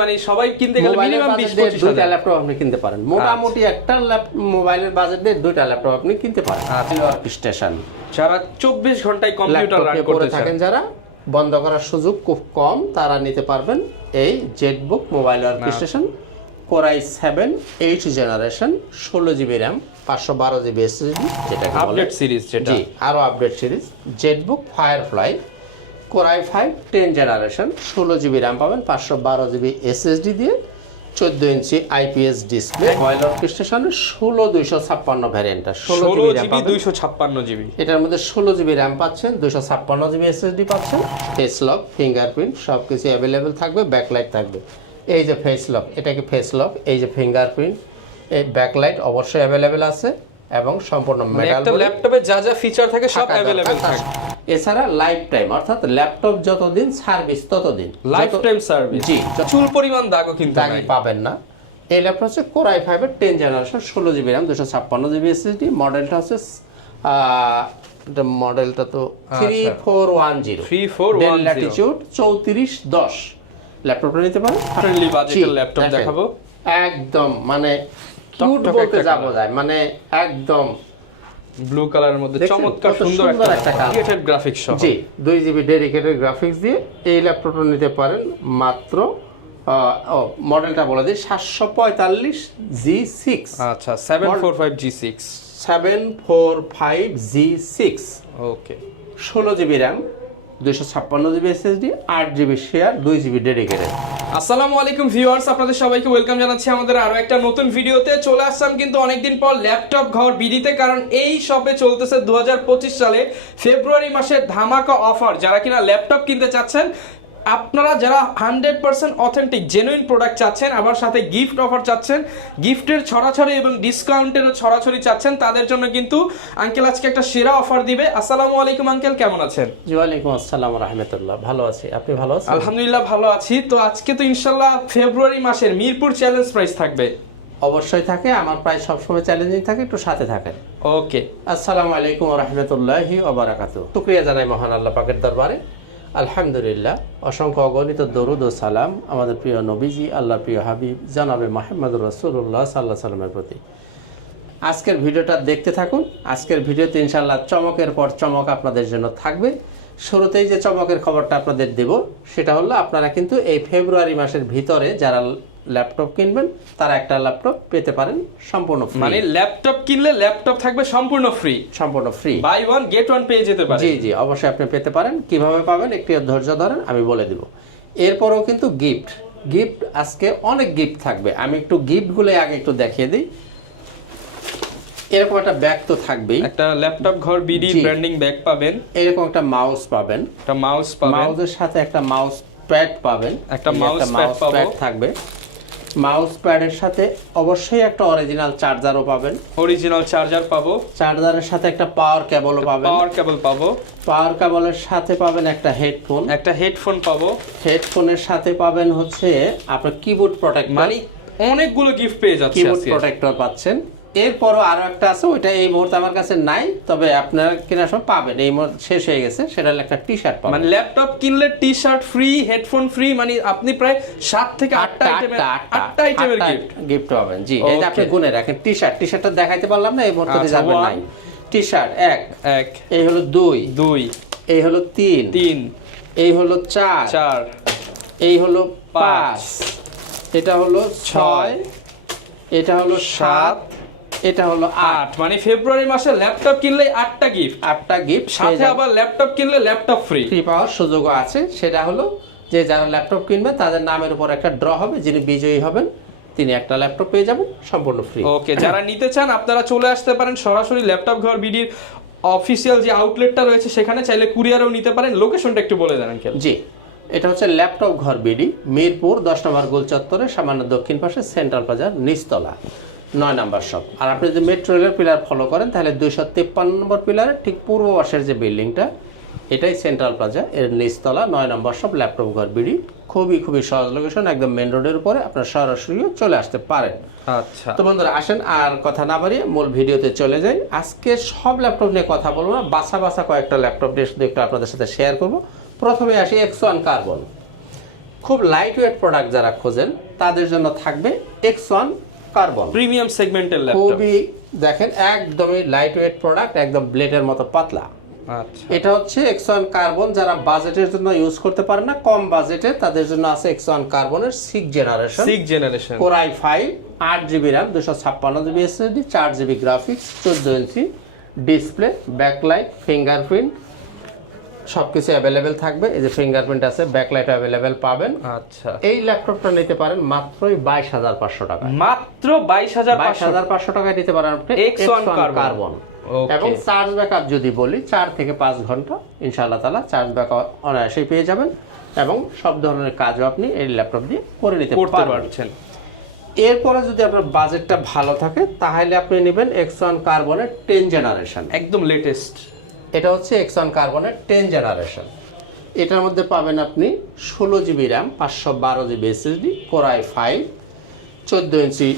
মানে সবাই কিনতে গেলে মিনিমাম বিশ বাজেট দিয়ে পঁচিশ দুইটা ল্যাপটপ আপনি কিনতে পারেন। মোটামুটি একটা মোবাইলের বাজেট দিয়ে দুইটা ল্যাপটপ আপনি কিনতে পারেন। স্টেশন যারা চব্বিশ ঘন্টায় কম্পিউটার রান করতে থাকেন যারা বন্ধ করার সুযোগ খুব কম তারা নিতে পারবেন এই ZBook mobile workstation core i seven eight generation ষোলো জিবি র্যাম পাঁচশো বারো জিবি এসএসডি যেটা আপডেট সিরিজ যেটা। জি আরও update series ZBook Firefly core i five ten generation ষোলো জিবি র্যাম পাবেন পাঁচশো বারো জিবি এসএসডি দিয়ে চোদ্দ ইঞ্চি আইপিএস ডিসপ্লে মোবাইল স্টেশনের ষোলো দুইশো ছাপ্পান্ন ভ্যারিয়েন্টটা ষোলো জিবি র্যাম দুইশো ছাপ্পান্ন জিবি এটার মধ্যে ষোলো জিবি র্যাম পাচ্ছেন দুইশো ছাপ্পান্ন জিবি এসএসডি পাচ্ছেন ফেস লক ফিঙ্গারপ্রিন্ট সব কিছু অ্যাভেলেবেল থাকবে ব্যাকলাইট থাকবে। এই যে ফেস লক এটাকে ফেস লক এই যে ফিঙ্গারপ্রিন্ট এই ব্যাকলাইট অবশ্যই অ্যাভেলেবেল আছে এবং সম্পূর্ণ মানে মেটাল ল্যাপটপে যা যা ফিচার থাকে সব অ্যাভেলেবেল থাকে। এছাড়া লাইফ টাইম অর্থাৎ ল্যাপটপ যতদিন সার্ভিস ততদিন। লাইফ টাইম সার্ভিস জি চুল পরিমাণ দাগও কিন্তু পাবেন না। এই ল্যাপটপ হচ্ছে কোরাই ফাইভের টেন জেনারেশন ষোলো জিবি র্যাম দুশো ছাপ্পান্ন জিবি এসএসডি মডেলটা হচ্ছে মডেলটা তো three four one zero three four one Latitude চৌত্রিশ দশ। ল্যাপটপটা নিতে পারেন? ফ্রেন্ডলি বাজেটের ল্যাপটপ দেখাবো। একদম মানে কিউট বলতে যাব যায় মানে একদম। ব্লু কালারের মধ্যে চমৎকার সুন্দর একটা ক্রিয়েটেড গ্রাফিক্স সহ। জি দুই জিবি ডেডিকেটেড গ্রাফিক্স দিয়ে এই ল্যাপটপটা নিতে পারেন মাত্র মডেলটা বলে দিই সাতশো পঁয়তাল্লিশ জি সিক্স আচ্ছা seven four five G six seven four five G six okay ষোলো জিবি র্যাম দুশো ছাপ্পান্ন জিবি এসএসডি, আট জিবি শেয়ার দুই জিবি ডেডিকেটেড আসসালামু আলাইকুম ভিউয়ার্স, আপনাদের সবাইকে ওয়েলকাম জানাচ্ছি আমাদের আরও একটা নতুন ভিডিওতে। চলে আসলাম কিন্তু অনেকদিন পর ল্যাপটপ ঘর বিডিতে কারণ এই শপে চলতেছে দু হাজার পঁচিশ সালে ফেব্রুয়ারি মাসের ধামাকা অফার। যারা কিনা ল্যাপটপ কিনতে চাচ্ছেন আপনারা যারা hundred percent authentic genuine product চাচ্ছেন আবার সাথে গিফট অফার চাচ্ছেন গিফটের ছড়াছড়ি এবং ডিসকাউন্টেরও ছড়াছড়ি চাচ্ছেন তাদের জন্য কিন্তু আঙ্কেল আজকে একটা সেরা অফার দিবে। আসসালামু আলাইকুম আঙ্কেল কেমন আছেন? জি ওয়ালাইকুম আসসালাম রহমতুল্লাহ। ভালো আছি। আপনি ভালো আছেন? আলহামদুলিল্লাহ ভালো আছি। তো আজকে তো ইনশাল্লাহ ফেব্রুয়ারি মাসের মিরপুর চ্যালেঞ্জ প্রাইস থাকবে। অবশ্যই থাকে। আমার প্রায় সবসময় চ্যালেঞ্জিং থাকে। একটু সাথে থাকেন। ওকে আসসালামু আলাইকুম রহমতুল্লাহি ওবরাকাতু শুক্রিয়া জানাই মহান আল্লাহ পাকের দরবারে। আলহামদুলিল্লাহ, অসংখ্য অগণিত দরুদ ও সালাম আমাদের প্রিয় নবীজি আল্লাহ প্রিয় হাবিব, জানাবে মাহমুদ রসুল্লাহ সাল্লাহ সাল্লামের প্রতি। আজকের ভিডিওটা দেখতে থাকুন। আজকের ভিডিওতে ইনশাল্লাহ চমকের পর চমক আপনাদের জন্য থাকবে। শুরুতেই যে চমকের খবরটা আপনাদের দেব, সেটা হলো আপনারা কিন্তু এই ফেব্রুয়ারি মাসের ভিতরে যারা ল্যাপটপ কিনবেন তারা একটা ল্যাপটপ পেতে পারেন সম্পূর্ণ free। মানে ল্যাপটপ কিনলে ল্যাপটপ থাকবে সম্পূর্ণ ফ্রি সম্পূর্ণ free buy one get one পেয়ে যেতে পারে জি জি অবশ্যই আপনি পেতে পারেন। কীভাবে পাবেন একটু ধৈর্য ধরেন আমি বলে দিব। এরপরেও কিন্তু গিফট গিফট আজকে অনেক গিফট থাকবে। আমি একটু গিফটগুলো আগে একটু দেখিয়ে দিই। এরকম একটা ব্যাগ তো থাকবেই। একটা laptop Ghar BD. Branding bag পাবেন। এরকম একটা মাউস পাবেন। একটা মাউস পাবেন। মাউসের সাথে একটা মাউস প্যাড পাবেন। একটা মাউস। প্যাড থাকবে। মাউস প্যাডের সাথে অবশ্যই একটা অরিজিনাল চার্জারও পাবেন। অরিজিনাল চার্জার পাবো। চার্জারের সাথে একটা পাওয়ার কেবলও পাবেন। পাওয়ার কেবল পাবো। পাওয়ার কেবলের সাথে পাবেন একটা হেডফোন একটা হেডফোন পাবো। হেডফোনের সাথে পাবেন হচ্ছে আপনার কিবোর্ড প্রোটেক্ট মানে অনেকগুলো গিফট পেয়ে যাচ্ছে কিবোর্ড প্রোটেক্টর পাচ্ছেন। এরপরও আরও একটা আছে ওইটা এই মুহূর্তে আমার কাছে নাই তবে আপনারা কেনার সময় পাবেন এই মুহূর্তে শেষ হয়ে গেছে সেটা হলো একটা টি শার্ট পাবেন মানে ল্যাপটপ কিনলে T shirt free headphone free মানে আপনি প্রায় সাত থেকে আটটা আইটেমের আটটা আইটেমের গিফট গিফট পাবেন জি এই যে আপনি গুনে রাখেন টি শার্ট টি শার্টটা দেখাইতে পারলাম না এই মুহূর্তে আচ্ছা, রিজার্ভে one. নাই টি শার্ট এক এক এই হলো দুই দুই এই হলো তিন তিন এই হলো চার চার এই হলো। পাঁচ এটা হলো ছয় এটা হলো সাত এটা হলো আট। মানে ফেব্রুয়ারি মাসে ল্যাপটপ কিনলে আটটা গিফট আটটা গিফট সাথে আবার ল্যাপটপ কিনলে ল্যাপটপ ফ্রি ফ্রি পাওয়ার সুযোগও আছে। সেটা হলো যে যারা ল্যাপটপ কিনবে তাদের নামের উপর একটা ড্র হবে যিনি বিজয়ী হবেন তিনি একটা ল্যাপটপ পেয়ে যাবেন সম্পূর্ণ ফ্রি ওকে যারা নিতে চান আপনারা চলে আসতে পারেন সরাসরি ল্যাপটপ ঘর বিডির অফিসিয়াল যে আউটলেটটা রয়েছে সেখানে চাইলে কুরিয়ারও নিতে পারেন। লোকেশনটা একটু বলে দেন জি এটা হচ্ছে ল্যাপটপ ঘর বিডি মিরপুর দশ নম্বর গোল চত্বরে সামান্য দক্ষিণ পাশে সেন্ট্রাল বাজার নিচতলা। নয় নম্বর শপ আর আপনি যদি মেট্রো রেলের পিলার ফলো করেন তাহলে দুইশো তেপ্পান্ন নম্বর পিলারের ঠিক পূর্ব পাশের যে বিল্ডিংটা এটাই সেন্ট্রাল প্লাজা এর নিচতলা নয় নম্বর শপ ল্যাপটপ ঘর বিডি। খুবই খুবই সহজ লোকেশন একদম মেন রোডের উপরে আপনার সরাসরিও চলে আসতে পারেন। আচ্ছা। তো বন্ধুরা আসেন আর কথা না বাড়িয়ে মূল ভিডিওতে চলে যাই। আজকে সব ল্যাপটপ নিয়ে কথা বলব না বাসা বাসা কয়েকটা ল্যাপটপ নিয়ে শুধু একটু আপনাদের সাথে শেয়ার করব। প্রথমে আসি এক্স ওয়ান কার্বন খুব লাইট ওয়েট প্রোডাক্ট যারা খোঁজেন তাদের জন্য থাকবে এক্স ওয়ান কার্বন প্রিমিয়াম সেগমেন্টের ল্যাপটপ খুবই দেখেন একদমই লাইট ওয়েট প্রোডাক্ট একদম ব্লেডের মতো পাতলা। আচ্ছা। এটা হচ্ছে এক্স ওয়ান কার্বন যারা বাজেটের জন্য ইউজ করতে পারে না কম বাজেটে তাদের জন্য আছে এক্স ওয়ান কার্বনের six generation six generation core I five আট জিবি র্যাম দুশো ছাপ্পান্ন জিবি এসএসডি চার জিবি গ্রাফিক্স চোদ্দ ইঞ্চি ডিসপ্লে ব্যাকলাইট ফিঙ্গারপ্রিন্ট সব কিছু অ্যাভেলেবেল থাকবে। এই যে ফিঙ্গারপ্রিন্ট আছে ব্যাকলাইট অ্যাভেলেবেল পাবেন। আচ্ছা। এই ল্যাপটপটা নিতে পারেন মাত্রই বাইশ হাজার পাঁচশো টাকা মাত্র বাইশ হাজার বাইশ হাজার পাঁচশো টাকায় নিতে পারেন আপনি X1 X1 কার্বন এবং চার্জ ব্যাকআপ যদি বলি চার থেকে পাঁচ ঘণ্টা ইনশাআল্লাহ তালা চার্জ ব্যাকআপ অনায়াসেই পেয়ে যাবেন। এবং সব ধরনের কাজও আপনি এই ল্যাপটপ দিয়ে করে নিতে পারছেন। এরপরে যদি আপনার বাজেটটা ভালো থাকে তাহলে আপনি নেবেন এক্স ওয়ান কার্বনের টেন জেনারেশন একদম লেটেস্ট এটা হচ্ছে এক্স ওয়ান কার্বনের টেন জেনারেশন এটার মধ্যে পাবেন আপনি ষোলো জিবি র্যাম পাঁচশো বারো জিবি এসএসডি কোরআই ফাইভ চোদ্দ inch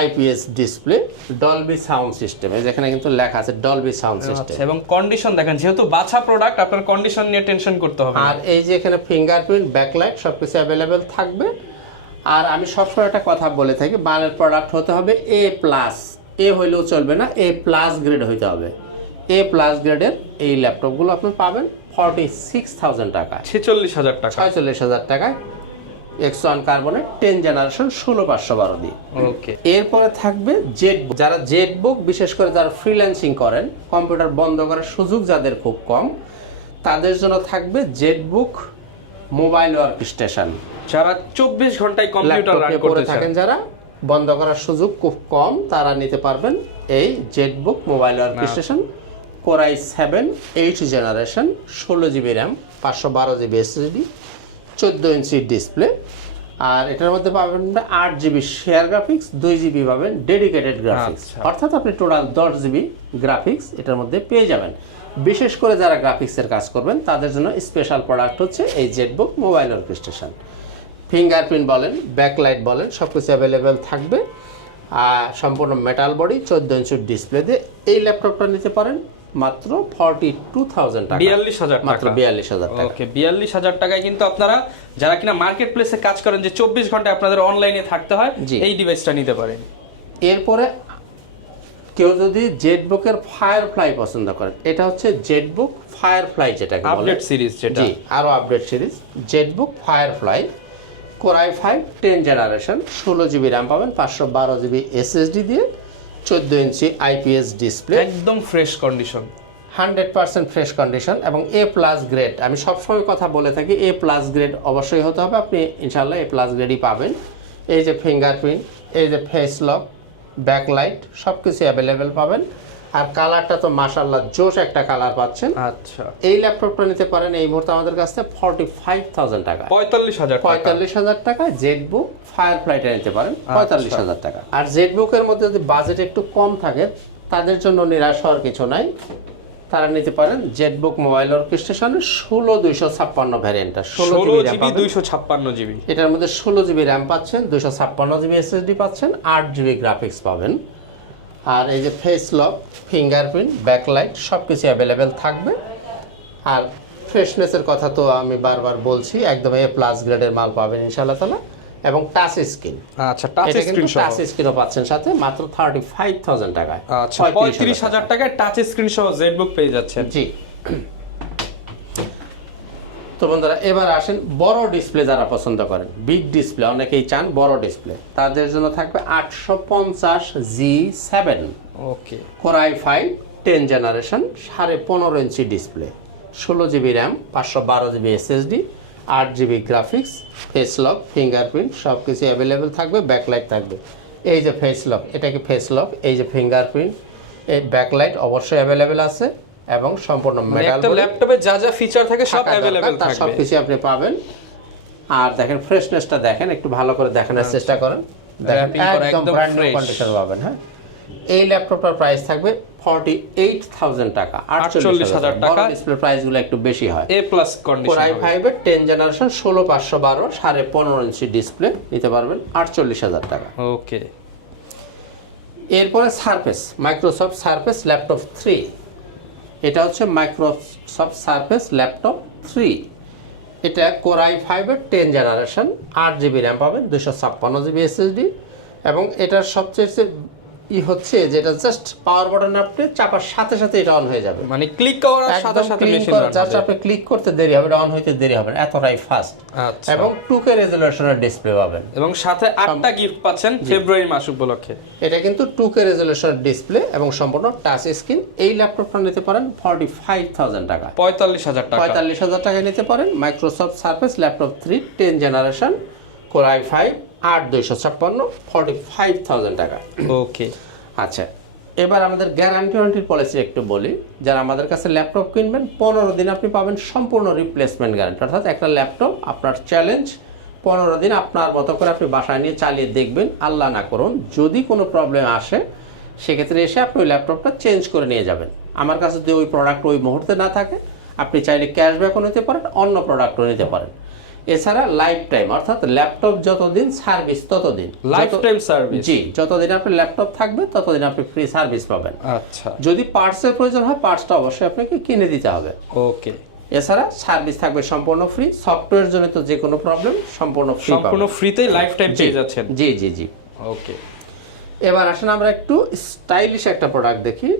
IPS display Dolby sound system যেখানে কিন্তু লেখা আছে ডলবি সাউন্ড সিস্টেম এবং কন্ডিশন দেখেন যেহেতু বাছা প্রোডাক্ট আপনার কন্ডিশন নিয়ে টেনশন করতে হবে। আর এই যে এখানে ফিঙ্গারপ্রিন্ট ব্যাকলাইট সব কিছু অ্যাভেলেবেল থাকবে। আর আমি সবসময় একটা কথা বলে থাকি মালের প্রোডাক্ট হতে হবে এ প্লাস এ হইলেও চলবে না এ প্লাস গ্রেড হইতে হবে। এ প্লাস গ্রেডের এই ল্যাপটপগুলো আপনি পাবেন ফর্টি সিক্স থাউজেন্ড টাকায়। ছেচল্লিশ হাজার টাকা। ছয়চল্লিশ হাজার টাকায় এক্স ওয়ান কার্বনের টেন জেনারেশন ষোলো পাঁচশো বারো দিয়ে। ওকে এরপরে থাকবে জেট যারা জেট বুক বিশেষ করে যারা ফ্রিল্যান্সিং করেন কম্পিউটার বন্ধ করার সুযোগ যাদের খুব কম তাদের জন্য থাকবে Z book mobile work station যারা চব্বিশ ঘন্টায় কম্পিউটার রান করতে থাকেন যারা বন্ধ করার সুযোগ খুব কম তারা নিতে পারবেন এই ZBook mobile workstation core i seven eight generation ষোলো জিবি র্যাম পাঁচশো বারো জিবি এসএসডি চোদ্দ ইঞ্চি ডিসপ্লে আর এটার মধ্যে পাবেন আট জিবি শেয়ার গ্রাফিক্স দুই জিবি পাবেন ডেডিকেটেড গ্রাফিক্স আচ্ছা। অর্থাৎ আপনি টোটাল দশ জিবি গ্রাফিক্স এটার মধ্যে পেয়ে যাবেন। বিশেষ করে যারা গ্রাফিক্সের কাজ করবেন তাদের জন্য স্পেশাল প্রোডাক্ট হচ্ছে এই ZBook mobile work station fingerprint বলেন ব্যাকলাইট বলেন সব কিছু অ্যাভেলেবেল থাকবে। আর সম্পূর্ণ মেটাল বডি চোদ্দ ইঞ্চির ডিসপ্লে দিয়ে এই ল্যাপটপটা নিতে পারেন। মাত্র ফর্টি টু থাউজেন্ড টাকা। বিয়াল্লিশ হাজার মাত্র টাকা। বিয়াল্লিশ হাজার টাকা। ওকে বিয়াল্লিশ হাজার টাকায় কিন্তু আপনারা যারা কিনা মার্কেট প্লেসে কাজ করেন যে চব্বিশ ঘণ্টা আপনাদের অনলাইনে থাকতে হয় এই ডিভাইসটা নিতে পারেন। এরপরে কেউ যদি জেটবুকের ফায়ার ফ্লাই পছন্দ করেন এটা হচ্ছে জেটবুক ফায়ার ফ্লাই যেটাকে বলে। আপডেট সিরিজ যেটা। জি আরও update series ZBook Firefly core i five ten generation ষোলো জিবি র্যাম পাবেন পাঁচশো বারো জিবি এসএসডি দিয়ে। চোদ্দ ইঞ্চি আইপিএস ডিসপ্লে একদম fresh condition hundred percent fresh condition এবং এ প্লাস গ্রেড আমি সবসময় কথা বলে থাকি এ প্লাস গ্রেড অবশ্যই হতে হবে। আপনি ইনশাল্লাহ এ প্লাস গ্রেডই পাবেন। এই যে ফিঙ্গারপ্রিন্ট এই যে ফেস লক ব্যাকলাইট সব কিছু অ্যাভেলেবেল পাবেন। আর কালারটা তো মাসাল্লাহ জোশ একটা কালার পাচ্ছেন। আচ্ছা। এই ল্যাপটপটা নিতে পারেন এই মুহূর্তে আমাদের কাছ থেকে ফর্টি ফাইভ থাউজেন্ড টাকা। পঁয়তাল্লিশ হাজার টাকা। পঁয়তাল্লিশ হাজার টাকা জেড বুক ফায়ার ফ্লাইটে নিতে পারেন পঁয়তাল্লিশ হাজার টাকা। আর জেড বুকের মধ্যে যদি বাজেট একটু কম থাকে তাদের জন্য নিরাশ হওয়ার কিছু নাই। তারা নিতে পারেন জেড বুক মোবাইল অর্কেস্ট্রেশনের ষোলো দুইশো ছাপ্পান্ন ভ্যারিয়েন্টটা ষোলো জিবি দুইশো ছাপ্পান্ন জিবি এটার মধ্যে ষোলো জিবি র্যাম পাচ্ছেন দুশো ছাপ্পান্ন জিবি এসএসডি পাচ্ছেন আট জিবি গ্রাফিক্স পাবেন। আর এই যে ফেস লক ফিঙ্গারপ্রিন্ট ব্যাকলাইট সব কিছু অ্যাভেলেবেল থাকবে। আর ফ্রেশনেসের কথা তো আমি বারবার বলছি একদম এ প্লাস গ্রেডের মাল পাবেন ইনশাআল্লাহ তালা। এবং টাচ স্ক্রিন আচ্ছা টাচ স্ক্রিন সহ। টাচ স্ক্রিনও পাচ্ছেন সাথে মাত্র থার্টি ফাইভ থাউজেন্ড টাকায়। আচ্ছা পঁয়ত্রিশ হাজার টাকায়। টাচ স্ক্রিন সহ জেডবুক পেয়ে যাচ্ছেন। জি। তো বন্ধুরা এবার আসেন বড় ডিসপ্লে যারা পছন্দ করেন। বিগ ডিসপ্লে অনেকেই চান বড় ডিসপ্লে তাদের জন্য থাকবে আটশো পঞ্চাশ G seven okay core i five ten generation সাড়ে পনেরো ইঞ্চি ডিসপ্লে ষোলো জিবি র্যাম পাঁচশো বারো জিবি এসএসডি আট GB graphics face lock fingerprint সব কিছু অ্যাভেলেবেল থাকবে ব্যাকলাইট থাকবে। এই যে ফেস লক এটা কি ফেস লক এই যে ফিঙ্গারপ্রিন্ট এই ব্যাকলাইট অবশ্যই অ্যাভেলেবেল আছে। এবং সম্পূর্ণ মানে মেটাল একটা ল্যাপটপে যা যা ফিচার থাকে সব অ্যাভেলেবেল তার সব কিছু আপনি পাবেন। আর দেখেন ফ্রেশনেসটা দেখেন একটু ভালো করে দেখানোর চেষ্টা করেন। একদম ব্র্যান্ড নিউ কন্ডিশন পাবেন হ্যাঁ। এই ল্যাপটপটার প্রাইস থাকবে ফর্টি এইট থাউজেন্ড টাকা আটচল্লিশ 48,000 হাজার টাকা। ডিসপ্লে প্রাইসগুলো একটু বেশি হয়। এ প্লাস কন্ডিশন আই ফাইভের টেন জেনারেশন ষোলো পাঁচশো বারো সাড়ে পনেরো ইঞ্চি ডিসপ্লে নিতে পারবেন আটচল্লিশ হাজার টাকা। ওকে এরপরে Surface Microsoft Surface laptop three এটা হচ্ছে মাইক্রোসফট সার্ফেস ল্যাপটপ থ্রি এটা কোরাই ফাইভের টেন জেনারেশন আট জিবি র্যাম পাবেন দুশো ছাপ্পান্ন জিবি এসএসডি এবং এটার সবচেয়ে ই হচ্ছে যেটা জাস্ট পাওয়ার বাটন আপনি চাপার সাথে সাথে এটা অন হয়ে যাবে। মানে ক্লিক করার সাথে সাথে মেশিন করা জাস্ট আপনি ক্লিক করতে দেরি হবে অন হইতে দেরি হবে এতটাই ফাস্ট আচ্ছা। এবং টুকে রেজলিউশনের ডিসপ্লে পাবেন। এবং সাথে আটটা গিফট পাচ্ছেন ফেব্রুয়ারি মাস উপলক্ষে। এটা কিন্তু টুকে রেজলিউশনের ডিসপ্লে এবং সম্পূর্ণ টাচ স্ক্রিন এই ল্যাপটপটা নিতে পারেন ফর্টি ফাইভ থাউজেন্ড টাকা। পঁয়তাল্লিশ হাজার টাকা। পঁয়তাল্লিশ হাজার টাকা নিতে পারেন Microsoft Surface laptop three ten generation core i five আট দুইশো ছাপ্পান্ন ফর্টি ফাইভ থাউজেন্ড টাকা। ওকে। আচ্ছা এবার আমাদের গ্যারান্টি ওয়ারেন্টির পলিসি একটু বলি। যারা আমাদের কাছে ল্যাপটপ কিনবেন পনেরো দিন আপনি পাবেন সম্পূর্ণ রিপ্লেসমেন্ট গ্যারান্টি অর্থাৎ একটা ল্যাপটপ আপনার চ্যালেঞ্জ পনেরো দিন আপনার মতো করে আপনি বাসায় নিয়ে চালিয়ে দেখবেন আল্লাহ না করুন যদি কোনো প্রবলেম আসে সেক্ষেত্রে এসে আপনি ওই ল্যাপটপটা চেঞ্জ করে নিয়ে যাবেন। আমার কাছে যদি ওই প্রোডাক্ট ওই মুহূর্তে না থাকে আপনি চাইলে ক্যাশব্যাকও নিতে পারেন অন্য প্রোডাক্টও নিতে পারেন। এছাড়া লাইফ টাইম অর্থাৎ ল্যাপটপ যতদিন সার্ভিস ততদিন। লাইফ টাইম সার্ভিস জি যতদিন আপনার ল্যাপটপ থাকবে ততদিন আপনি ফ্রি সার্ভিস পাবেন। আচ্ছা। যদি পার্টসের প্রয়োজন হয় পার্টসটা অবশ্যই আপনাকে কিনে দিতে হবে। ওকে এছাড়া সার্ভিস থাকবে সম্পূর্ণ ফ্রি সফটওয়্যার জনিত যে কোনো প্রবলেম সম্পূর্ণ ফ্রি সম্পূর্ণ ফ্রিতেই লাইফ টাইম পেয়ে যাচ্ছেন। জি জি জি। ওকে এবার আসেন আমরা একটু স্টাইলিশ একটা প্রোডাক্ট দেখি।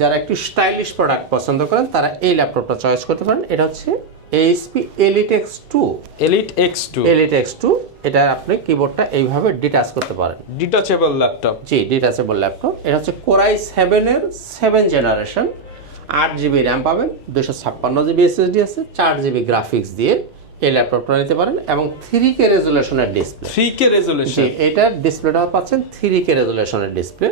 যারা একটু স্টাইলিশ প্রোডাক্ট পছন্দ করেন তারা এই ল্যাপটপটা চয়েস করতে পারেন। এটা হচ্ছে HP Elite X two Elite X two Elite X two এটা আপনি কিবোর্ডটা এইভাবে ডিটাচ করতে পারেন। ডিটাচেবল ল্যাপটপ জি ডিটাচেবল ল্যাপটপ এটা হচ্ছে কোরাই সেভেনের সেভেন জেনারেশন আট জিবি র্যাম পাবেন দুশো ছাপ্পান্ন জিবি এসএসডি আছে চার জিবি গ্রাফিক্স দিয়ে এই ল্যাপটপটা নিতে পারেন এবং থ্রি কে রেজুলেশনের ডিসপ্লে থ্রি কে রেজুলেশন এটার ডিসপ্লেটা পাচ্ছেন থ্রি কে রেজুলেশনের ডিসপ্লে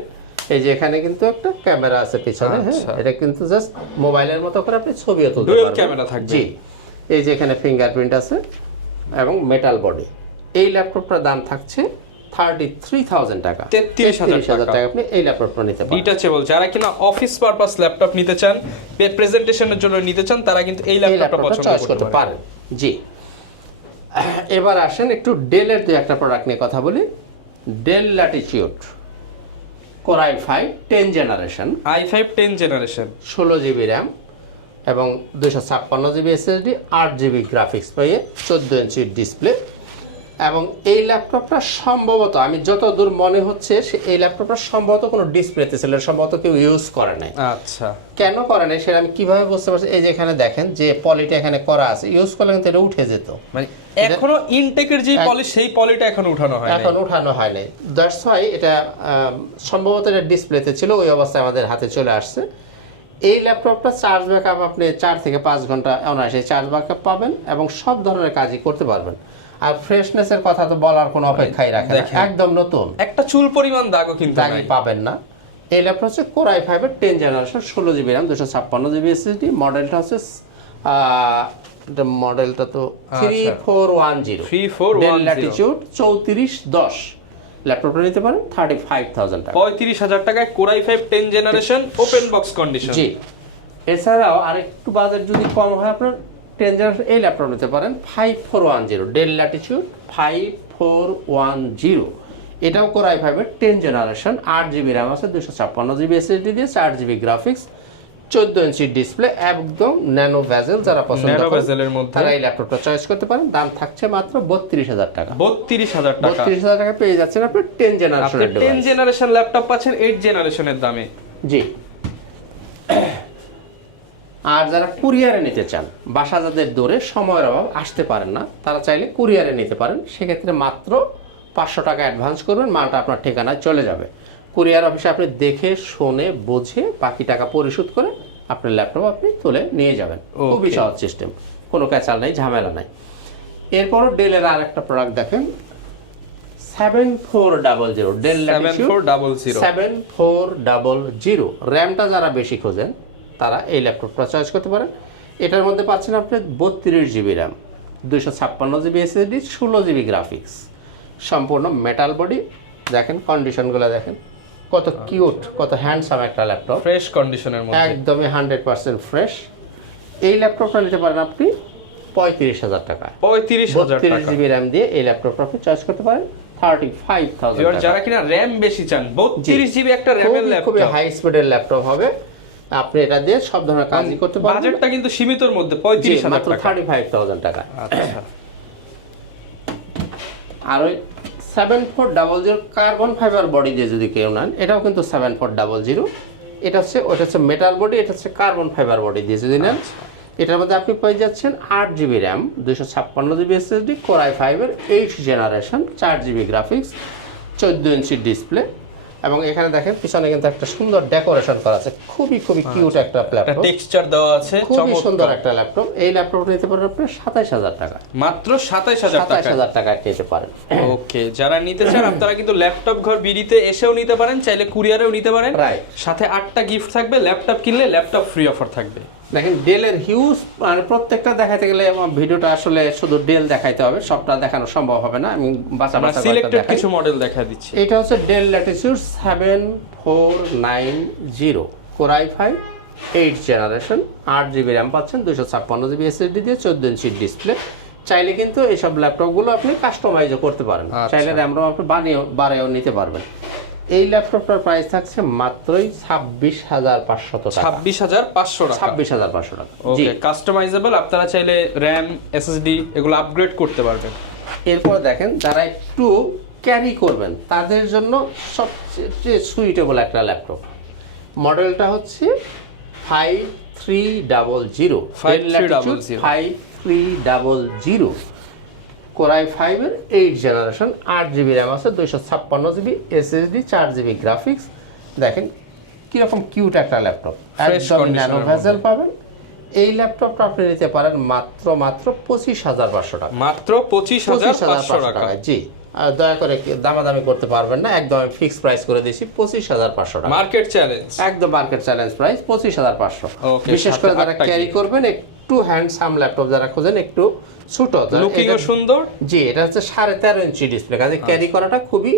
এই যে এখানে কিন্তু একটা ক্যামেরা আছে পিছনে হ্যাঁ? আচ্ছা। এটা কিন্তু জাস্ট মোবাইলের মতো করে আপনি ছবিও তুলতে পারবেন। camera থাকবে। জি। এই যে এখানে ফিঙ্গারপ্রিন্ট আছে এবং মেটাল বডি এই ল্যাপটপটার দাম থাকছে থার্টি থ্রি থাউজেন্ড টাকা। 33,000 হাজার টাকা। আপনি এই ল্যাপটপটা নিতে পারেন। ডিটাচেবল যারা কিনা অফিস পারপাস ল্যাপটপ নিতে চান প্রেজেন্টেশনের জন্য নিতে চান তারা কিন্তু এই ল্যাপটপটা পছন্দ করতে পারেন। জি। এবার আসেন একটু ডেলের দু একটা প্রোডাক্ট নিয়ে কথা বলি। Dell Latitude core i five ten generation I five ten generation ষোলো জিবি র্যাম এবং দুশো ছাপ্পান্ন জিবি এসএসডি আট জিবি গ্রাফিক্স পেয়ে চোদ্দ ইঞ্চির ডিসপ্লে এবং এই ল্যাপটপটা সম্ভবত আমি যতদূর মনে হচ্ছে সে এই ল্যাপটপটা সম্ভবত কোনো ডিসপ্লেতে ছিল সম্ভবত কেউ ইউজ করে নাই। আচ্ছা। কেন করে নাই সেটা আমি কীভাবে বুঝতে পারছি? এই যে এখানে দেখেন যে পলিটা এখানে করা আছে ইউজ করলে কিন্তু এটা উঠে যেত। মানে এখনও ইনটেকের যে পলি সেই পলিটা এখনও উঠানো হয় এখন উঠানো হয় নাই। দ্যাটস ওয়াই এটা সম্ভবত এটা ডিসপ্লেতে ছিল ওই অবস্থায় আমাদের হাতে চলে আসছে। এই ল্যাপটপটা চার্জ ব্যাকআপ আপনি চার থেকে পাঁচ ঘণ্টা অনায়াসে চার্জ ব্যাকআপ পাবেন এবং সব ধরনের কাজই করতে পারবেন। আর ফ্রেশনেসের কথা তো বলার কোনো অপেক্ষাই রাখে না। একদম নতুন। একটা চুল পরিমাণ দাগও কিন্তু দাগি নাই। পাবেন না। এই ল্যাপটপ হচ্ছে কোরাই ফাইভের টেন জেনারেশন ষোলো জিবি র্যাম দুশো ছাপ্পান্ন জিবি এসএসডি মডেলটা হচ্ছে মডেলটা তো three four one zero 3410 Latitude চৌত্রিশ দশ। ল্যাপটপটা নিতে পারেন থার্টি ফাইভ থাউজেন্ড টাকা। পঁয়ত্রিশ হাজার টাকায় core i five ten generation open box condition জি। এছাড়াও আরেকটু বাজেট যদি কম হয় আপনার টেন জেনারেশন এই ল্যাপটপ নিতে পারেন five four one zero Dell Latitude five four one zero এটাও কোরাই ফাইভের টেন জেনারেশন আট জিবি র্যাম আছে দুশো ছাপ্পান্ন জিবি এসএসডি দিয়ে চার জিবি গ্রাফিক্স চোদ্দ ইঞ্চি ডিসপ্লে একদম ন্যানো ভ্যাজেল যারা পছন্দ bezel এর মধ্যে। তারা এই ল্যাপটপটা চয়েস করতে পারেন। দাম থাকছে মাত্র বত্রিশ হাজার টাকা। বত্রিশ হাজার টাকা। বত্রিশ হাজার টাকা পেয়ে যাচ্ছেন আপনি টেন আপনি জেনারেশনের টেন জেনারেশন ল্যাপটপ পাচ্ছেন এইট জেনারেশনের দামে। জি। আর যারা কুরিয়ারে নিতে চান বাসা যাদের দূরে সময়ের অভাব আসতে পারেন না তারা চাইলে কুরিয়ারে নিতে পারেন। সেক্ষেত্রে মাত্র পাঁচশো টাকা অ্যাডভান্স করবেন মালটা আপনার ঠিকানায় চলে যাবে। কুরিয়ার অফিসে আপনি দেখে শুনে বুঝে বাকি টাকা পরিশোধ করে আপনার ল্যাপটপ আপনি তুলে নিয়ে যাবেন। খুবই. সহজ সিস্টেম কোনো ক্যাচাল নাই ঝামেলা নাই। এরপরও ডেলের আর একটা প্রোডাক্ট দেখেন। Seven four double zero Dell seven four double zero র্যামটা যারা বেশি খোঁজেন তারা এই ল্যাপটপটা চয়েস করতে পারেন। এটার মধ্যে পাচ্ছেন আপনি বত্রিশ জিবি র্যাম দুইশো ছাপ্পান্ন জিবি এসএসডি ষোলো জিবি গ্রাফিক্স সম্পূর্ণ মেটাল বডি দেখেন কন্ডিশনগুলো দেখেন। কত কিউট কত হ্যান্ডসাম একটা ল্যাপটপ ফ্রেশ কন্ডিশনের মধ্যে। একদমই হান্ড্রেড পার্সেন্ট ফ্রেশ এই ল্যাপটপটা নিতে পারেন আপনি পঁয়ত্রিশ হাজার টাকা। পঁয়ত্রিশ হাজার জিবি র্যাম দিয়ে এই ল্যাপটপটা আপনি চয়েস করতে পারেন যারা কিনা র্যাম বেশি চান বত্রিশ জিবি একটা র্যামের খুবই খুবই ল্যাপটপ হাই স্পিডের ল্যাপটপ হবে। আপনি এটা দিয়ে সব ধরনের কাজই করতে পারবেন। বাজেটটা কিন্তু সীমিতর মধ্যে পঁয়ত্রিশ মাত্র থার্টি ফাইভ থাউজেন্ড টাকা। আচ্ছা। আর ওই seven four double zero carbon fibre body দিয়ে যদি কেউ নেন এটাও কিন্তু সেভেন ফোর ডাবল জিরো এটা হচ্ছে ওটা হচ্ছে মেটাল বডি এটা হচ্ছে কার্বন ফাইবার বডি দিয়ে যদি নেন। এটার মধ্যে আপনি পেয়ে যাচ্ছেন আট জিবি র্যাম দুশো ছাপ্পান্ন জিবি এসএসডি কোরাই ফাইভের এইট জেনারেশন চার জিবি গ্রাফিক্স চোদ্দ ইঞ্চি ডিসপ্লে এবং এখানে দেখেন পিছনে কিন্তু একটা সুন্দর ডেকোরেশন করা আছে। খুবই খুবই কিউট একটা ল্যাপটপ। টেক্সচার দেওয়া আছে খুবই সুন্দর একটা ল্যাপটপ। এই ল্যাপটপ নিতে পারেন আপনি সাতাইশ হাজার টাকা। মাত্র সাতাইশ হাজার সাতাইশ টাকা হাজার টাকা নিতে পারেন। ওকে যারা নিতে চান আপনারা কিন্তু ল্যাপটপ ঘর বিডিতে এসেও নিতে পারেন চাইলে কুরিয়ারেও নিতে পারেন। সাথে আটটা গিফট থাকবে ল্যাপটপ কিনলে ল্যাপটপ ফ্রি অফার থাকবে। দেখেন ডেলের হিউজ মানে প্রত্যেকটা দেখাতে গেলে ভিডিওটা আসলে শুধু ডেল দেখাইতে হবে সবটা দেখানো সম্ভব হবে না আমি বাঁচা আমরা বাঁচা সিলেক্টেড কিছু মডেল দেখা দিচ্ছি। এটা হচ্ছে Dell Latitude seven four nine zero core i five eight generation আট জিবি র্যাম পাচ্ছেন দুশো ছাপ্পান্ন জিবি এসএসডি দিয়ে চোদ্দ ইঞ্চি ডিসপ্লে চাইলে কিন্তু এইসব ল্যাপটপগুলো আপনি কাস্টমাইজও করতে পারেন। আচ্ছা। চাইলে র্যামরাও আপনি বানিয়েও বাড়াইও নিতে পারবেন। এই ল্যাপটপটার প্রাইস থাকছে মাত্রই ছাব্বিশ হাজার পাঁচশত টাকা। ছাব্বিশ হাজার পাঁচশো টাকা। ছাব্বিশ হাজার পাঁচশো টাকা। ওকে কাস্টমাইজেবল আপনারা চাইলে র্যাম এসএসডি এগুলো আপগ্রেড করতে পারবেন। এরপর দেখেন যারা একটু ক্যারি করবেন তাদের জন্য সবচেয়ে সুইটেবল একটা ল্যাপটপ। মডেলটা হচ্ছে five three double zero 5300 five three double zero core i ফাইভের এইট জেনারেশন আট জিবি র্যাম আছে দুইশো ছাপ্পান্ন জিবি এসএসডি চার জিবি গ্রাফিক্স দেখেন কীরকম কিউট একটা ল্যাপটপ একদম ন্যানো ভেজেল পাবেন। এই ল্যাপটপটা আপনি নিতে পারেন মাত্র মাত্র পঁচিশ হাজার পাঁচশো টাকা। মাত্র পঁচিশ হাজার পঁচিশ টাকা। জি। আর দয়া করে কি দামাদামি করতে পারবেন না একদম আমি ফিক্স প্রাইস করে দিয়েছি পঁচিশ হাজার পাঁচশো টাকা। মার্কেট চ্যালেঞ্জ একদম মার্কেট চ্যালেঞ্জ প্রাইস পঁচিশ হাজার পাঁচশো। বিশেষ করে যারা ক্যারি করবেন একটু হ্যান্ডসাম ল্যাপটপ যারা খোঁজেন একটু ছোট লুকিংও সুন্দর। জি এটা হচ্ছে সাড়ে তেরো ইঞ্চি ডিসপ্লে কাজে ক্যারি করাটা খুবই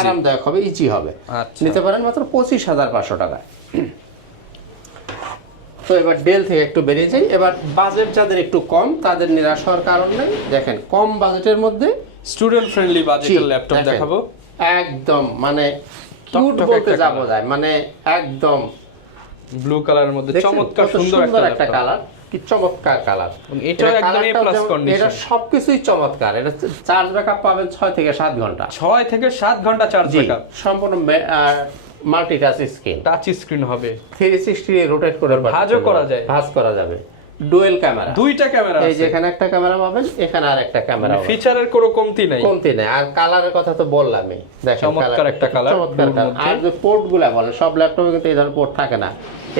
আরামদায়ক হবে ইজি হবে। আচ্ছা। নিতে পারেন মাত্র পঁচিশ হাজার পাঁচশো টাকায়। তো এবার ডেল থেকে একটু বেরিয়ে যাই। এবার বাজেট যাদের একটু কম তাদের নিরাশ হওয়ার কারণ নেই। দেখেন কম বাজেটের মধ্যে স্টুডেন্ট ফ্রেন্ডলি বাজেটের ল্যাপটপ দেখাবো। একদম মানে কিউট বলতে যাব যায় মানে একদম। ব্লু কালারের মধ্যে চমৎকার সুন্দর একটা কালার কি চমৎকার কালার এবং এটাও একদম A plus condition। এটা সবকিছুই চমৎকার। এটা চার্জ ব্যাকআপ পাবেন ছয় থেকে সাত ঘণ্টা। ছয় থেকে সাত ঘণ্টা চার্জ ব্যাকআপ সম্পূর্ণ multi touch screen touch screen হবে। থ্রি সিক্সটি রোটেট করে ভাঁজও করা যায়। ভাঁজ করা যাবে। ডুয়েল ক্যামেরা দুইটা ক্যামেরা এই যে এখানে একটা ক্যামেরা পাবেন এখানে আর একটা ক্যামেরা ফিচারের কোনো কমতি নাই। কমতি নেই। আর কালারের কথা তো বললামই। দেখেন চমৎকার একটা কালার চমৎকার। আর যে পোর্টগুলা বলে সব ল্যাপটপে কিন্তু এই ধরনের পোর্ট থাকে না।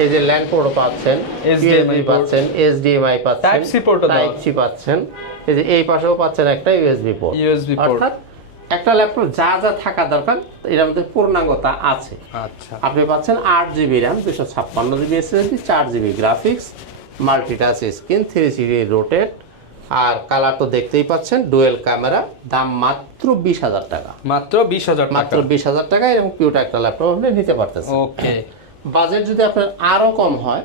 এই যে ল্যান্ড পোর্ট পাচ্ছেন port, পাচ্ছেন এইচডিএমআই পাচ্ছেন port ও দেওয়া টাইপ সি পাচ্ছেন। এই যে এই পাশেও পাচ্ছেন একটা ইউএসবি পোর্ট USB port। অর্থাৎ একটা ল্যাপটপ যা যা থাকা দরকার এর মধ্যে পূর্ণাঙ্গতা আছে। আচ্ছা। আপনি পাচ্ছেন আট জিবি র্যাম দুশো ছাপ্পান্ন জিবি এসএসডি চার GB graphics multitouch screen three GB rotate আর কালার তো দেখতেই পাচ্ছেন ডুয়েল ক্যামেরা দাম মাত্র বিশ হাজার টাকা। মাত্র বিশ হাজার মাত্র বিশ হাজার টাকা এরকম কিউট একটা ল্যাপটপ আপনি নিতে পারতেছেন। ওকে বাজেট যদি আপনার আরও কম হয়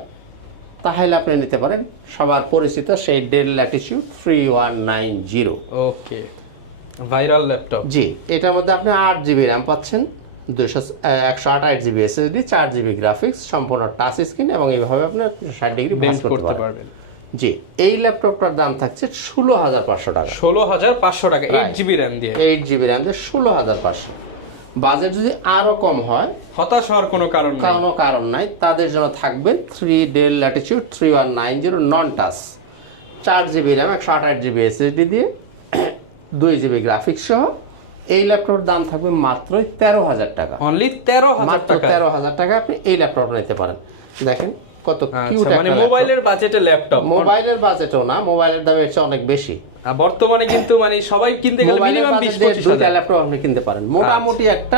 তাহলে আপনি নিতে পারেন। সবার পরিচিত সেই Dell Latitude three one nine zero okay viral laptop জি এটার মধ্যে আপনি আট জিবি র্যাম পাচ্ছেন দুশো একশো আঠাশ জিবি এসএসডি চার জিবি গ্রাফিক্স সম্পূর্ণ টাচ স্ক্রিন এবং এইভাবে আপনি ষাট ডিগ্রি বেঞ্চ করতে পারবেন। জি এই ল্যাপটপটার দাম থাকছে ষোলো হাজার পাঁচশো টাকা। ষোলো হাজার পাঁচশো টাকা এইট জিবি র্যাম দিয়ে। এইট জিবি র্যাম দিয়ে ষোলো হাজার পাঁচশো। বাজেট যদি আরও কম হয় হতাশ হওয়ার কোনো কারণ নেই। কোনো কারণ নাই। তাদের জন্য থাকবে three Dell Latitude three one nine zero non touch চার জিবি র্যাম একশো আঠাশ জিবি এসএসডি দিয়ে দুই জিবি গ্রাফিক্স সহ। এই ল্যাপটপের দাম থাকবে মাত্র তেরো হাজার টাকা। অনলি তেরো মাত্র তেরো হাজার টাকা আপনি এই ল্যাপটপটা নিতে পারেন। দেখেন কত কিউট আচ্ছা মানে মোবাইলের বাজেটে ল্যাপটপ মোবাইলের বাজেটও না মোবাইলের দাম অনেক বেশি। বর্তমানে কিন্তু মানে সবাই কিনতে গেলে মিনিমাম বাজেট বিশ দিয়ে পঁচিশ দুইটা হাজার। ল্যাপটপ আপনি কিনতে পারেন। মোটামুটি একটা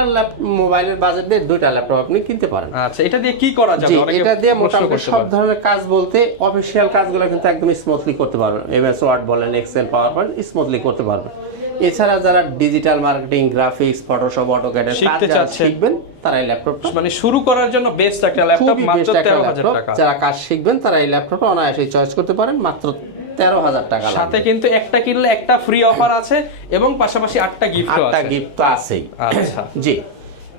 মোবাইলের বাজেট দিয়ে দুইটা ল্যাপটপ আপনি কিনতে পারেন। আচ্ছা এটা দিয়ে কি করা যাবে? অনেকে এটা দিয়ে মোটামুটি সব ধরনের কাজ বলতে অফিসিয়াল কাজগুলো কিন্তু একদম স্মুথলি করতে পারবেন। এমএস ওয়ার্ড বলেন এক্সেল পাওয়ার পয়েন্ট স্মুথলি করতে পারবেন। এছাড়া যারা ডিজিটাল মার্কেটিং গ্রাফিক্স ফটোশপ অটোক্যাডের শিখতে চাচ্ছেন। শিখবেন তারা এই ল্যাপটপটা মানে শুরু করার জন্য বেস্ট একটা ল্যাপটপ মাত্র বেস্ট একটা তেরো হাজার ল্যাপটপ টাকা। যারা কাজ শিখবেন তারা এই ল্যাপটপটা অনায়াসে চয়েস করতে পারেন মাত্র তেরো হাজার টাকা সাথে কিন্তু একটা কিনলে একটা ফ্রি অফার আছে এবং পাশাপাশি আটটা গিফট আটটা গিফট তো আছেই। আচ্ছা। জি।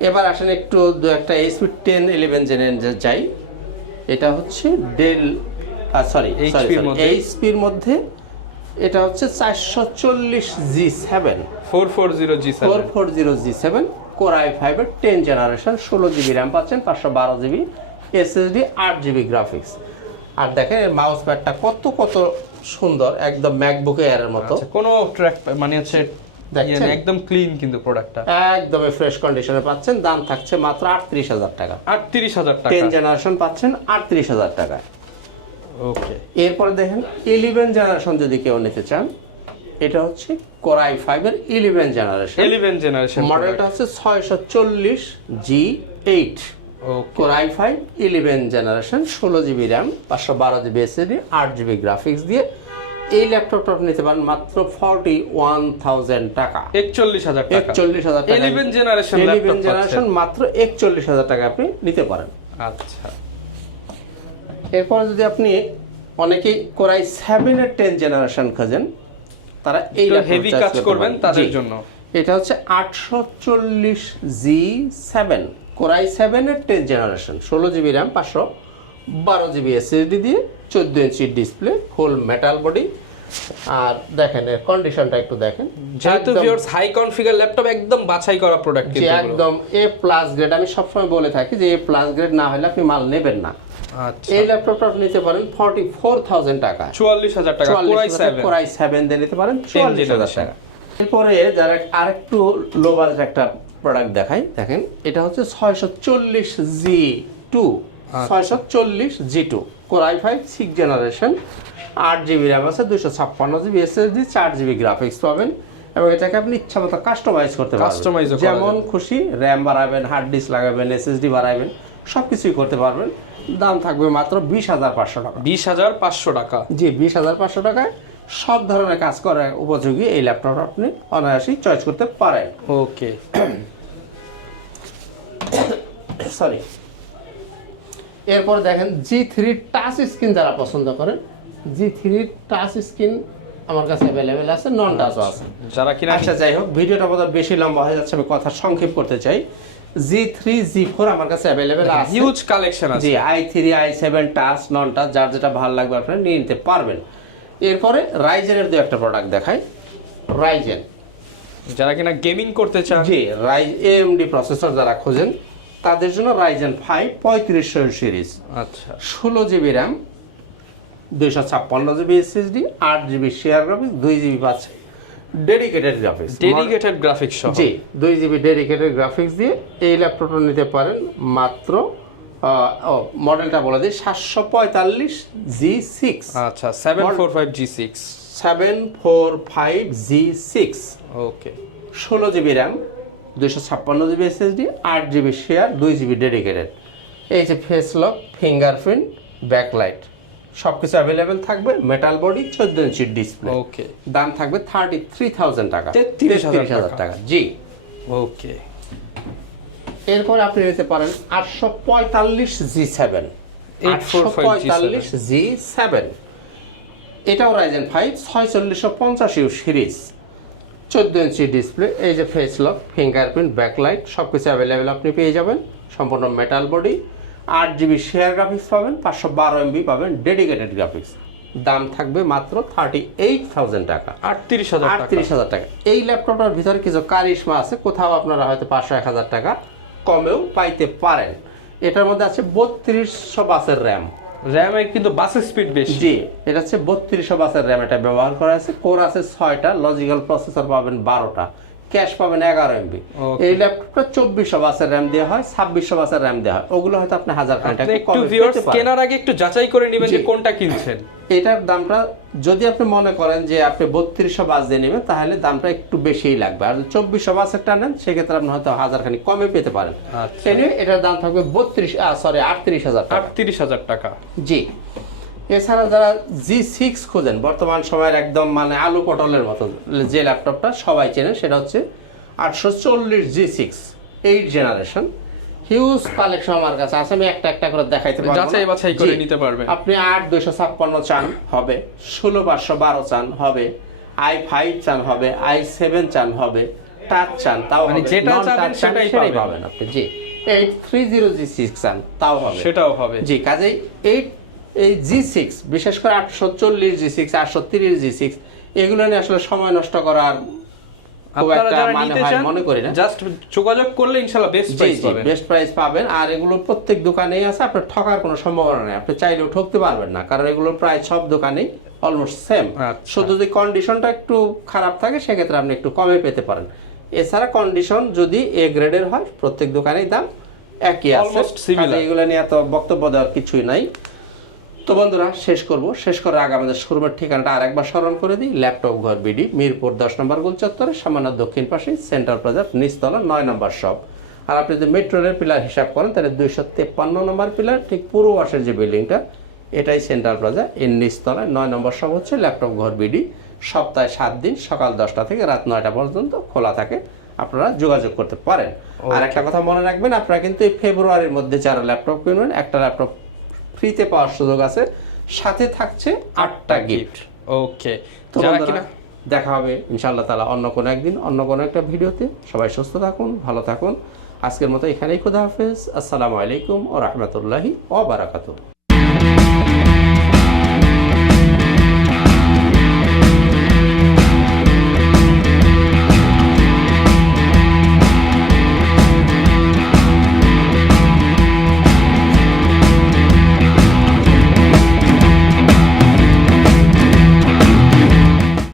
এবার আসেন একটু দু একটা এসপি টেন ইলেভেন জেনে যাই এটা হচ্ছে ডেল সরি। এইচপির মধ্যে এটা হচ্ছে চারশো চল্লিশ G seven. Four four zero G four four zero G seven core i ফাইভের টেন জেনারেশন ষোলো জিবি র্যাম পাচ্ছেন পাঁচশো বারো জিবি এসএসডি আট জিবি গ্রাফিক্স। আর দেখেন মাউস প্যাডটা কত কত সুন্দর একদম ম্যাকবুক এয়ারের মতো। আচ্ছা কোনো ট্র্যাক মানে হচ্ছে? ইয়ে, একদম ক্লিন কিন্তু প্রোডাক্টটা একদমই ফ্রেশ কন্ডিশনে পাচ্ছেন দাম থাকছে মাত্র আটত্রিশ হাজার টাকা। আটত্রিশ হাজার টেন জেনারেশন পাচ্ছেন আটত্রিশ হাজার টাকায়। ওকে এরপরে দেখেন ইলেভেন জেনারেশন যদি কেউ নিতে চান এটা হচ্ছে কোরাই ফাইভের ইলেভেন জেনারেশন ইলেভেন জেনারেশন মডেলটা হচ্ছে ছয়শো চল্লিশ G eight core i five eleven generation ষোলো জিবি র্যাম পাঁচশো বারো জিবি এসএডি আট জিবি গ্রাফিক্স দিয়ে এই ল্যাপটপটা আপনি নিতে পারেন মাত্র ফর্টি ওয়ান থাউজেন্ড টাকা। একচল্লিশ হাজার একচল্লিশ হাজার টাকা। 11 generation ইলেভেন জেনারেশন মাত্র একচল্লিশ হাজার টাকা আপনি নিতে পারেন। আচ্ছা। এরপরে যদি আপনি অনেকেই কোরাই সেভেনের টেন জেনারেশন খোঁজেন তারা এই choice কাজ করবেন তাদের জন্য। এটা হচ্ছে আটশো চল্লিশ জি সেভেন কোরাই সেভেনের টেন জেনারেশন ষোলো জিবি র্যাম পাঁচশো বারো জিবি এসএসডি দিয়ে চোদ্দ inch display full metal body আর দেখেন এর কন্ডিশনটা একটু দেখেন। যেহেতু ভিউয়ার্স হাই কনফিগার ল্যাপটপ একদম বাছাই করা প্রোডাক্ট কিন্তু একদম এ প্লাস গ্রেড আমি সবসময় বলে থাকি যে এ প্লাস গ্রেড না হলে আপনি মাল নেবেন না। এই ল্যাপটপটা আপনি নিতে পারেন ফর্টি ফোর থাউজেন্ড টাকা। চুয়াল্লিশ হাজার টাকা কোরাই সেভেন কোরাই সেভেন দিয়ে নিতে পারেন চুয়াল্লিশ হাজার। টাকা। এরপরে যারা আরেকটু লো বাজেট একটা প্রোডাক্ট দেখাই দেখেন এটা হচ্ছে ছয়শো চল্লিশ জি টু। আচ্ছা। ছয়শো চল্লিশ G two. Core i five six generation আট জিবি র্যাম আছে দুশো ছাপ্পান্ন জিবি এসএসডি চার জিবি গ্রাফিক্স পাবেন এবং এটাকে আপনি ইচ্ছা মতো কাস্টমাইজ করতে পারবেন। করা যেমন খুশি র্যাম বাড়াবেন হার্ড ডিস্ক লাগাবেন এসএসডি বাড়াবেন সব কিছুই করতে পারবেন। দাম থাকবে মাত্র বিশ হাজার পাঁচশো টাকা। বিশ হাজার পাঁচশো টাকা। জি বিশ হাজার পাঁচশো টাকায় সব ধরনের কাজ করার উপযোগী এই ল্যাপটপ আপনি অনায়াসেই চয়েস করতে পারেন। ওকে। সরি এরপর দেখেন জি থ্রি টাচ স্ক্রিন যারা পছন্দ করেন জি থ্রি টাচ স্ক্রিন আমার কাছে অ্যাভেলেবেল আছে নন টাচও আছে। যারা কিনা আচ্ছা যাই হোক ভিডিওটা বোধহয় বেশি লম্বা হয়ে যাচ্ছে আমি কথা সংক্ষেপ করতে চাই। জি থ্রি জি ফোর আমার কাছে অ্যাভেলেবেল আছে। হিউজ কালেকশন আছে। জি I three I seven touch non touch যার যেটা ভালো লাগবে আপনারা নিয়ে নিতে পারবেন। এরপরে রাইজেনের দু একটা প্রোডাক্ট দেখাই। রাইজেন যারা কিনা গেমিং করতে চান। জি রাইজ এএমডি প্রসেসর যারা খোঁজেন তাদের জন্য রাইজেন ফাইভ পঁয়ত্রিশশো সিরিজ আচ্ছা। ষোলো জিবি র্যাম দুইশো ছাপ্পান্ন জিবি এসএসডি আট জিবি শেয়ার গ্রাফিক্স দুই জিবি পাচ্ছে ডেডিকেটেড গ্রাফিক্স ডেডিকেটেড গ্রাফিক্স সহ। জি দুই জিবি ডেডিকেটেড গ্রাফিক্স দিয়ে এই ল্যাপটপটা নিতে পারেন মাত্র মডেলটা বলে দিই সাতশো পঁয়তাল্লিশ জি সিক্স আচ্ছা seven four five G six seven four five G six okay ষোলো জিবি র্যাম দুশো ছাপ্পান্ন জিবি এসএসডি আট জিবি শেয়ার দুই জিবি ডেডিকেটেড এই যে ফেস লক ফিঙ্গারপ্রিন্ট ব্যাকলাইট সব কিছু অ্যাভেলেবেল থাকবে মেটাল বডি চোদ্দ ইঞ্চির ডিসপ্লে ওকে দাম থাকবে থার্টি থ্রি থাউজেন্ড টাকা। 33,000 হাজার টাকা। জি। ওকে এরপর আপনি নিতে পারেন আটশো পঁয়তাল্লিশ জি সেভেন। আটশো 845G7 পঁয়তাল্লিশ জি সেভেন। এটাও রাইজেন ফাইভ ছয়চল্লিশশো পঞ্চাশ ইউ সিরিজ চোদ্দ ইঞ্চি ডিসপ্লে এই যে ফেস লক ফিঙ্গারপ্রিন্ট ব্যাকলাইট সব কিছু অ্যাভেলেবেল আপনি পেয়ে যাবেন। সম্পূর্ণ মেটাল বডি আট জিবি শেয়ার গ্রাফিক্স পাবেন পাঁচশো বারো এমবি পাবেন ডেডিকেটেড গ্রাফিক্স দাম থাকবে মাত্র থার্টি এইট থাউজেন্ড টাকা। আটত্রিশ হাজার আটত্রিশ হাজার টাকা। এই ল্যাপটপটার ভিতরে কিছু কারিশমা আছে কোথাও আপনারা হয়তো পাঁচশো এক হাজার টাকা কমেও পাইতে পারেন। এটার মধ্যে আছে বত্রিশশো বাসের র্যাম র্যামের কিন্তু বাস স্পিড বেশি। জি এটা হচ্ছে বত্রিশশো বাসের র্যাম এটা ব্যবহার করা আছে। কোর আছে ছয়টা লজিক্যাল প্রসেসর পাবেন বারোটা। ক্যাশ পাবেন এগারো এমবি এই ল্যাপটপটা চব্বিশশো বাসের র্যাম দেওয়া হয় ছাব্বিশশো বাসের র্যাম দেওয়া হয়। ওগুলো হয়তো আপনি হাজার। কেনার আগে একটু যাচাই করে নেবেন যে কোনটা কিনছেন। এটার দামটা যদি আপনি মনে করেন যে আপনি বত্রিশশো বাস দিয়ে নেবেন তাহলে দামটা একটু বেশিই লাগবে। আর চব্বিশশো বাসেরটা নেন সেক্ষেত্রে আপনি হয়তো হাজার খানি কমে পেতে পারেন। আচ্ছা। এটার দাম থাকবে বত্রিশ সরি আটত্রিশ হাজার আটত্রিশ হাজার টাকা। জি। এছাড়া যারা জি সিক্স খোঁজেন বর্তমান সময়ের একদম মানে আলু পটলের মতো যে ল্যাপটপটা সবাই চেনেন সেটা হচ্ছে আটশো চল্লিশ G six eight generation huge collection আমার কাছে আছে আমি একটা একটা করে দেখাইতে পারব যাচাই বাছাই করে নিতে পারবেন। আপনি আট দুইশো ছাপ্পান্ন চান হবে। ষোলো পাঁচশো বারো চান হবে। আই ফাইভ চান হবে। আই সেভেন চান হবে। টাচ চান তাও মানে যেটা চান, সেটাই। পাবেন। আপনি G. Eight three zero G six চান তাও হবে। সেটাও হবে। জি কাজেই এইট এই জি সিক্স বিশেষ করে আটশো চল্লিশ জি সিক্স আটশো তিরিশ জি সিক্স এগুলো নিয়ে আসলে সময় নষ্ট করার মানে নিতে চান করি না। জাস্ট যোগাযোগ করলে ইনশাআল্লাহ বেস্ট প্রাইস পাবেন। বেস্ট প্রাইস পাবেন। আর এগুলো প্রত্যেক দোকানেই আছে আপনার ঠকার কোনো সম্ভাবনা নেই। আপনি চাইলেও ঠকতে পারবেন না কারণ এগুলো প্রায় সব দোকানেই অলমোস্ট সেম আচ্ছা। শুধু যদি কন্ডিশনটা একটু খারাপ থাকে সেক্ষেত্রে আপনি একটু কমে পেতে পারেন। এছাড়া কন্ডিশন যদি এ গ্রেডের হয় প্রত্যেক দোকানেই দাম একই আছে। এগুলো নিয়ে এত বক্তব্য দেওয়ার কিছুই নাই। তো বন্ধুরা শেষ করব। শেষ করার আগে আমাদের শোরুমের ঠিকানাটা আরেকবার স্মরণ করে দিই। ল্যাপটপ ঘর বিডি মিরপুর দশ নম্বর গোল চত্বরে সামান্য দক্ষিণ পাশে সেন্টার প্লাজার নিচতলা নয় নম্বর শপ। আর আপনি যদি মেট্রো রেল পিলার হিসাব করেন তাহলে দুইশো তেপ্পান্ন নম্বর পিলার ঠিক পূর্ব পাশের যে বিল্ডিংটা এটাই সেন্ট্রাল প্লাজা। এর নিচতলায় নয় নম্বর শপ হচ্ছে ল্যাপটপ ঘর বিডি। সপ্তাহে সাত দিন সকাল দশটা থেকে রাত নয়টা পর্যন্ত খোলা থাকে। আপনারা যোগাযোগ করতে পারেন। আর একটা কথা মনে রাখবেন আপনারা কিন্তু এই ফেব্রুয়ারির মধ্যে যারা ল্যাপটপ কিনবেন একটা ল্যাপটপ ফ্রিতে পাওয়ার সুযোগ আছে। সাথে থাকছে আটটা গিফট ওকে তো দেখা হবে ইনশাল্লাহ তালা অন্য কোনো একদিন অন্য কোনো একটা ভিডিওতে। সবাই সুস্থ থাকুন ভালো থাকুন। আজকের মতো এখানেই খুদা হাফেজ। আসসালামু আলাইকুম ও রহমতুল্লাহি ও বারাকাতু